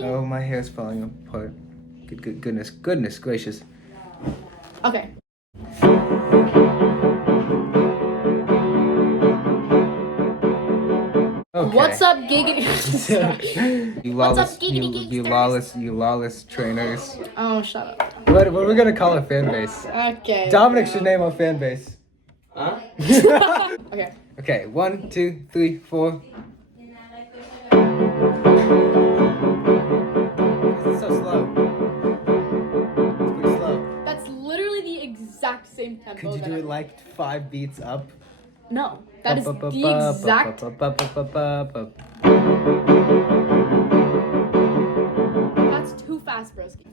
Oh, my hair's falling apart. Goodness gracious. Okay. Okay. What's up, giggity? You What's lawless, up, giggity you lawless trainers. Oh, shut up. What are we gonna call our fan base? Okay. Dominic should name our fan base. Huh? Okay. Okay, 1, 2, 3, 4. It's so slow. It's pretty slow. That's literally the exact same tempo. Could you do it like 5 beats up? No, that is the exact. That's too fast, broski.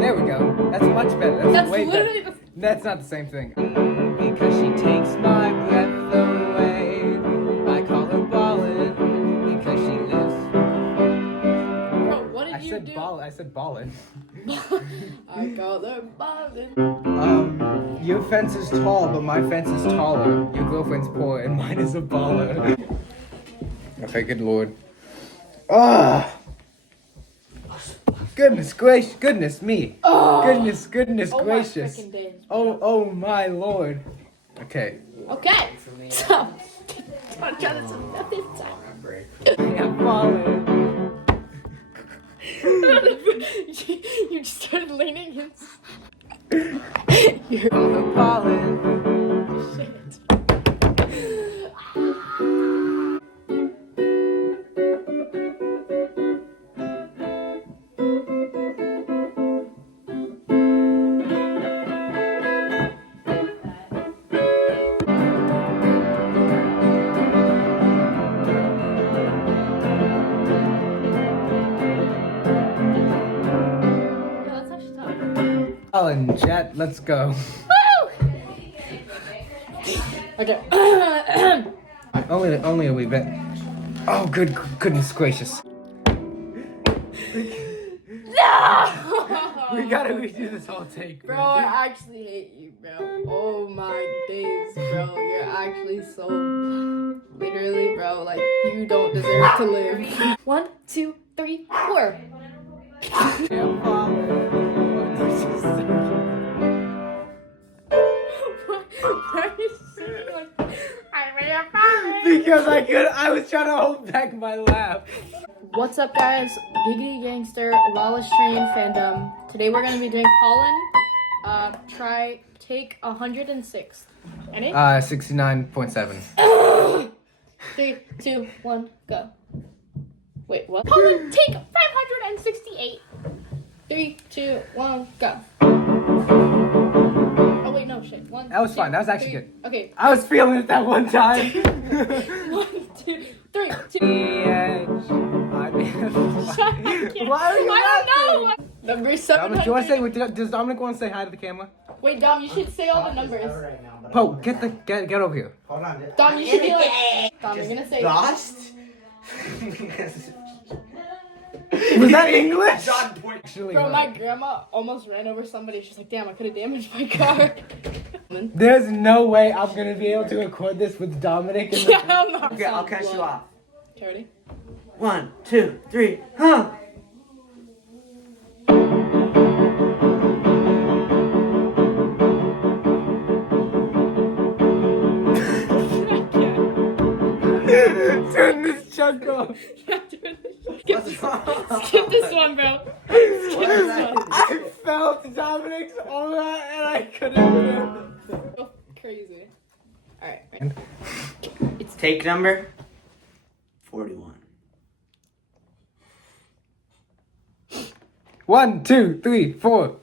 There we go. That's much better. That's way literally better. That's not the same thing. Because she takes my breath away. I call her POLLEN because she lives. Bro, what did you do? I said ballin'. I call her ballin'. Your fence is tall, but my fence is taller. Your girlfriend's poor, and mine is a baller. Okay, good lord. Ah! Goodness me. Oh. Goodness Oh my gracious. frickin' days. Oh my lord. Okay. Okay. So, I'm trying to set this time. I'm falling. You just started leaning in. You're on the pollen. Shit. Pollen, chat, let's go. Okay. Only a wee bit. Oh, goodness gracious. No! We gotta redo this whole take, Bro, man. I actually hate you, bro. Oh my days, bro. You're actually so. Literally, bro. Like, you don't deserve to live. 1, 2, 3, 4. I'm falling. Why are you singing like I'm falling? Because I was trying to hold back my laugh. What's up, guys? Giggity Gangster, Lawless Train fandom. Today we're gonna be doing Pollen. Take 106. Any? 69.7. 3, 2, 1, go. Wait, what? Pollen, take 568. 3, 2, 1, go. Oh wait, no shit. 1. That was 2, fine. That was actually 3. good. Okay. I was feeling it that one time. 1, 2, 3. 2. Why are you I don't know. Number 7. Dominic, does Dominic want to say hi to the camera? Wait, Dom, you should say all the numbers. Po, get over here. Hold on. Dom, you should be like. Dom, you're gonna say. Lost? Was that English? Actually, Bro, my grandma almost ran over somebody. She's like, damn, I could have damaged my car. There's no way I'm gonna be able to record this with Dominic. In the Yeah, hell no. Okay, I'll catch you off. Okay, ready? 1, 2, 3, huh? Turn this chunk off. Skip this one, bro. Skip this one. I felt Dominic's aura and I couldn't move. Go crazy. Alright, right. Take number 41. 1, 2, 3, 4.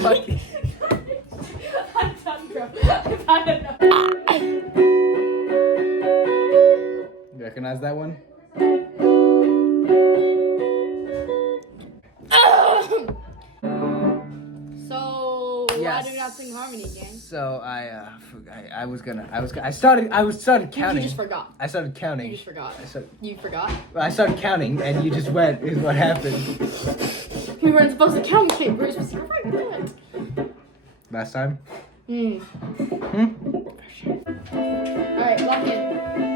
Fucking. I'm done, bro. I've had enough. You recognize that one? So, why do we not sing harmony, gang? So I started counting. You just forgot. I started counting. You just forgot. I started, You forgot? I started counting and you just went is what happened. We weren't supposed to count cake. We were supposed to go right with it. Last time? Hmm. Hmm? Alright, lock in.